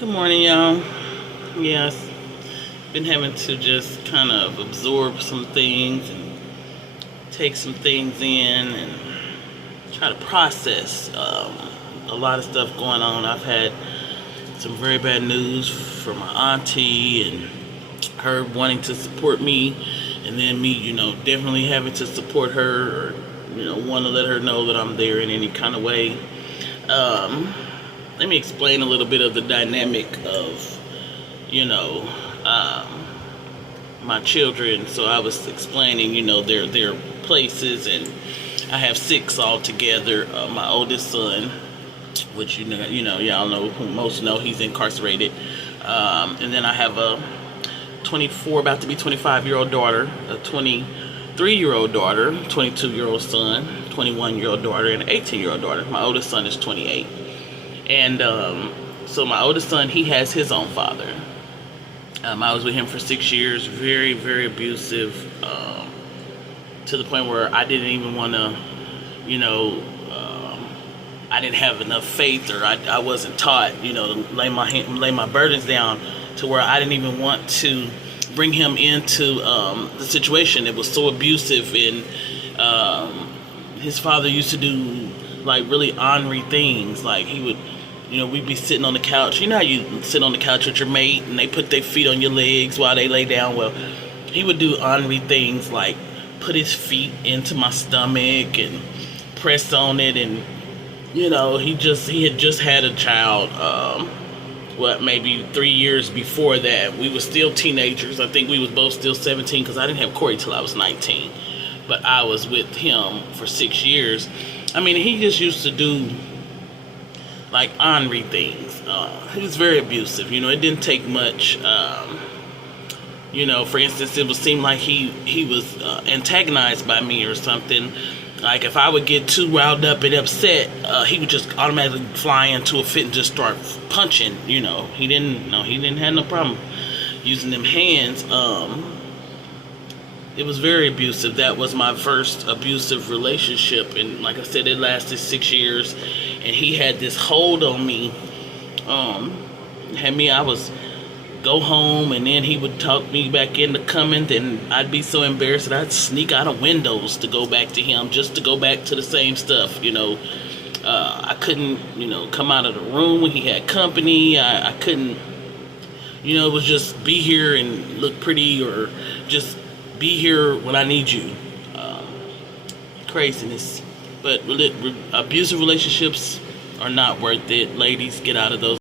Good morning, y'all. Yes, been having to just kind of absorb some things and take some things in and try to process a lot of stuff going on. I've had some very bad news from my auntie and her wanting to support me, and then me, definitely having to support her, or want to let her know that I'm there in any kind of way. Let me explain a little bit of the dynamic of, you know, um, my children. So I was explaining, their places, and I have six altogether. My oldest son, which y'all know, who most know, he's incarcerated, and then I have a 24, about to be 25-year-old daughter, a 23-year-old daughter, 22-year-old son, 21-year-old daughter, and an 18-year-old daughter. My oldest son is 28. And so my oldest son, he has his own father. I was with him for 6 years, very, very abusive, to the point where I didn't even want to, I didn't have enough faith, or I wasn't taught, to lay my burdens down, to where I didn't even want to bring him into the situation. It was so abusive, and his father used to do like really ornery things. Like he would, we'd be sitting on the couch. You know how you sit on the couch with your mate and they put their feet on your legs while they lay down? Well, he would do ornery things like put his feet into my stomach and press on it. And, he had just had a child, maybe 3 years before that. We were still teenagers. I think we was both still 17, because I didn't have Corey till I was 19. But I was with him for 6 years. I mean, he just used to do like ornery things. He was very abusive. It didn't take much. For instance, it would seem like he was antagonized by me or something. Like if I would get too riled up and upset, he would just automatically fly into a fit and just start punching. He didn't have no problem using them hands. It was very abusive. That was my first abusive relationship, and like I said, it lasted 6 years. And he had this hold on me. I was go home, and then he would talk me back into coming. Then I'd be so embarrassed that I'd sneak out of windows to go back to him, just to go back to the same stuff. I couldn't, come out of the room when he had company. I couldn't, it was just be here and look pretty, or just be here when I need you. Craziness. But abusive relationships are not worth it. Ladies, get out of those.